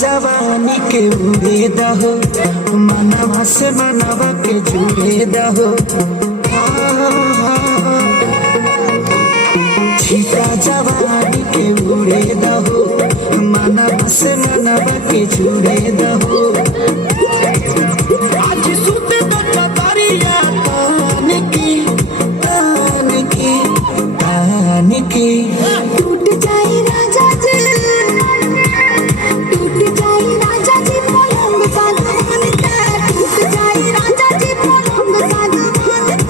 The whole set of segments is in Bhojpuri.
जवानी के उड़े दहो मनवा से मनवा के जुड़े दहो छीटा जवानी के उड़े दहो मनवा से मनवा के जुड़े दहो आज सुते बच्चा तारिया तान की टूट जाए राजा जी, टूट जाए राजा जी पलंग सागवान का, टूट जाए राजा जी पलंग सागवान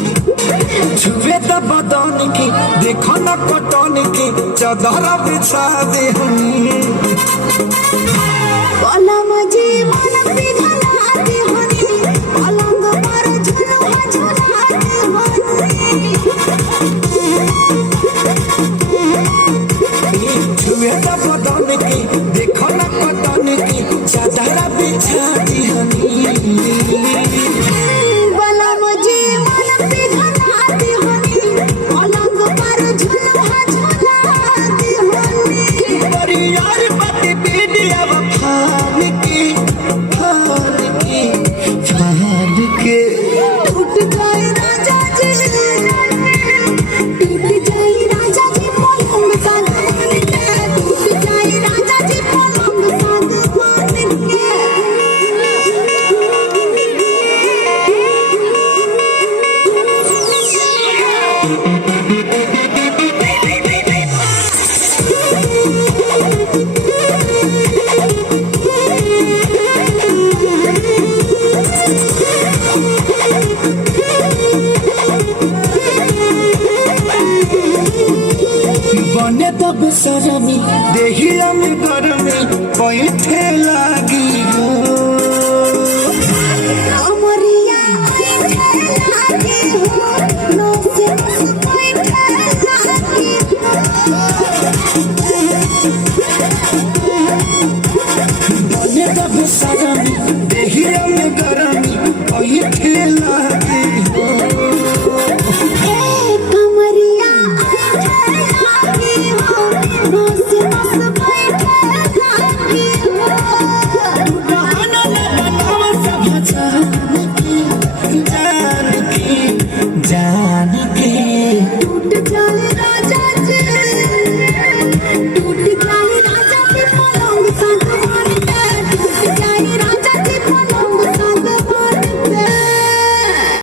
छुए तो बदन की देखो न कटन की चादर बिछा दे पलंग जी मन पिघलाते हनी, पलंग पर झुलवा झुलाते हनी। छुए तो बदन की देखो न कटन की चादर बिछा दे पलंग जी मन पिघलाते हनी, पलंग पर झुलवा झुलाते हनी। यार पति पीडिया फान के टूट जाए राजा जी, टूट जाए राजा जी पलंग सागवान का, टूट जाए राजा जी पलंग सागवान के। बने तो बेसरमी देहिया में गरमी पैठे लागी हो अमरिया लागे हो, नो से